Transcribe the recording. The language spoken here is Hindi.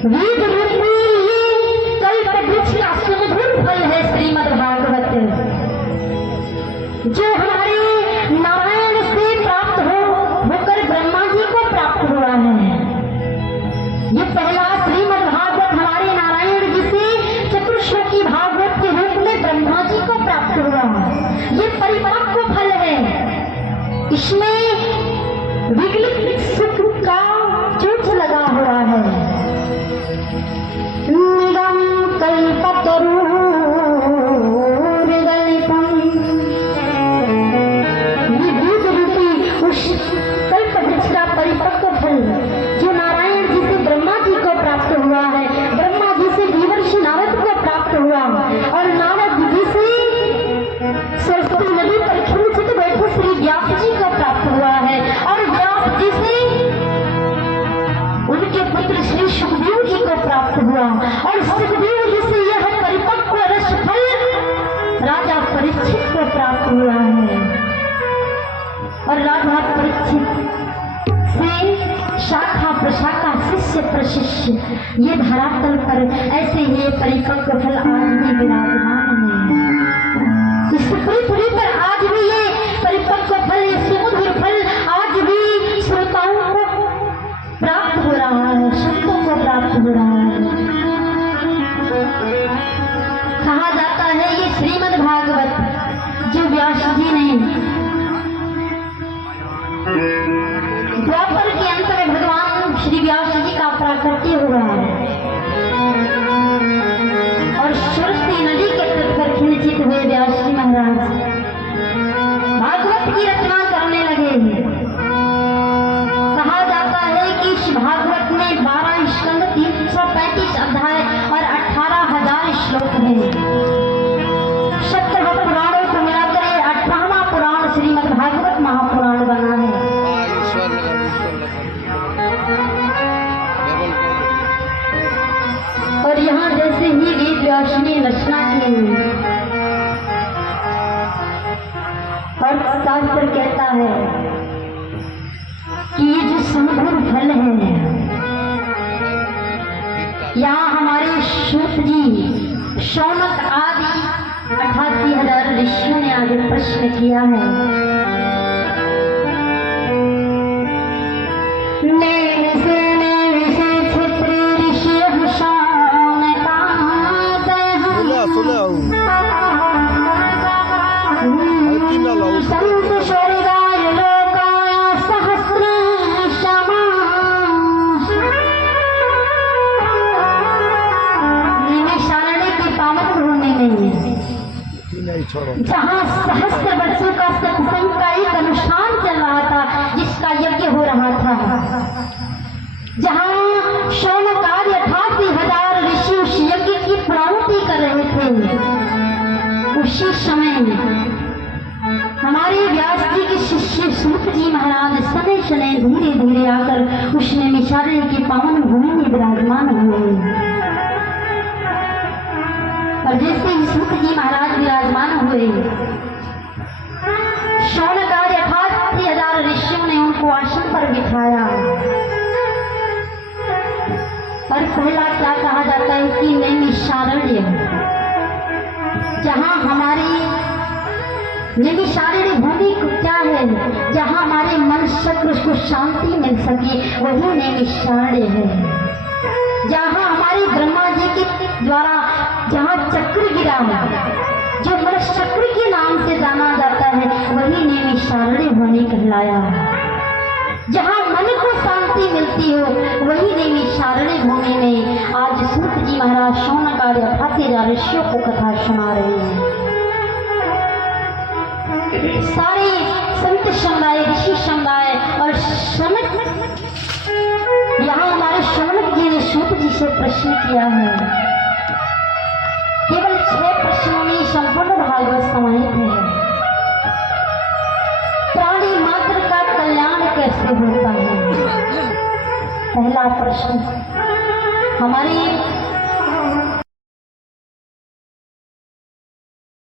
वेद रूपी कल्प वृक्ष का सुमधुर फल है श्रीमद् भागवत, जो हमारे नारायण से प्राप्त होकर ब्रह्मा जी को प्राप्त हुआ है। ये पहला श्रीमद् भागवत हमारे नारायण जी से चतुर्श्लोकी भागवत के रूप में ब्रह्मा जी को प्राप्त हुआ। ये परिपक्व फल है, इसमें विकलित सुख का चोट लगा हुआ है। निगम कल्पतरु परिपक्व फल जो नारायण जी से ब्रह्मा जी को प्राप्त हुआ है, ब्रह्मा जी से देवर्षि नारद को प्राप्त हुआ और नारद जी से सरस्वती नदी पर खिलचित बैठे श्री व्यास जी को प्राप्त हुआ है और व्यास जी से उनके पुत्र श्री सुखदेव जी को प्राप्त हुआ और सुखदेव जी से यह परिपक्व रस फल राजा परीक्षित को प्राप्त हुआ है। और राजा परीक्षित शाखा प्रशाखा शिष्य प्रशिष्य ये धरातल पर ऐसे ही परिपक्व फल आज भी विराजमान है। इस पृथ्वी पर आज भी ये परिपक्व फल, ये सुमधुर फल आज भी श्रोताओं को प्राप्त हो रहा है, संतों को प्राप्त हो रहा है। कहा जाता है ये श्रीमद् भागवत जो व्यास जी ने द्वापर के अंत में भगवान श्री व्यास जी का प्राकट्य हुआ और सरस्वती नदी के तट पर खिलचित हुए व्यास जी महाराज भागवत की रचना करने लगे। कहा जाता है कि इस भागवत में 12 स्कंद, 335 अध्याय और 18,000 श्लोक हैं। 17 पुराणों को मिलाकर 18वां पुराण श्रीमद् भागवत महापुराण बना है। और यहाँ जैसे ही वेद व्यास ने रचना की और शास्त्र कहता है कि ये जो सुमधुर फल है, यहाँ हमारे सूत जी शौनक आदि 88,000 ऋषियों ने आगे प्रश्न किया है। जहाँ सहस्त्र वर्षों का सत्संग का एक अनुष्ठान चल रहा था, जिसका यज्ञ हो रहा था, जहाँ शौनक आदि 88,000 ऋषि उस यज्ञ की प्राहुति कर रहे थे, उसी समय हमारे व्यास जी के शिष्य सूत जी महाराज सने सने धीरे धीरे आकर उसने निशारे की पावन भूमि में विराजमान हुए। और जैसे ही सूत जी महाराज विराजमान हुए, शौनक आदि 88,000 ऋषियों ने उनको आसन पर बिठाया और पहला क्या कहा जाता है कि नैमिषारण्य, जहाँ हमारी नैमिषारण्य भूमि क्या है, जहाँ हमारे मन चक्र को शांति मिल सके, वही नैमिषारण्य है। जहाँ हमारे ब्रह्मा जी के द्वारा जहाँ चक्र गिरा है, जो मनुष्य चक्र के नाम से जाना जाता है, वही नैमिषारण्य भूमि कहलाया। जहाँ मन को शांति मिलती हो, वही नैमिषारण्य भूमि में आज सूत जी महाराज शौनक आदि 88,000 ऋषियों को कथा सुना रहे हैं। सारे संत समुदाय, ऋषि समुदाय और श्रमिक, यहाँ हमारे शौनक जी ने सूत जी से प्रश्न किया है। केवल 6 प्रश्नों में संपूर्ण भागवत समाहित है। प्राणी मात्र का कल्याण कैसे होता है? पहला प्रश्न, हमारे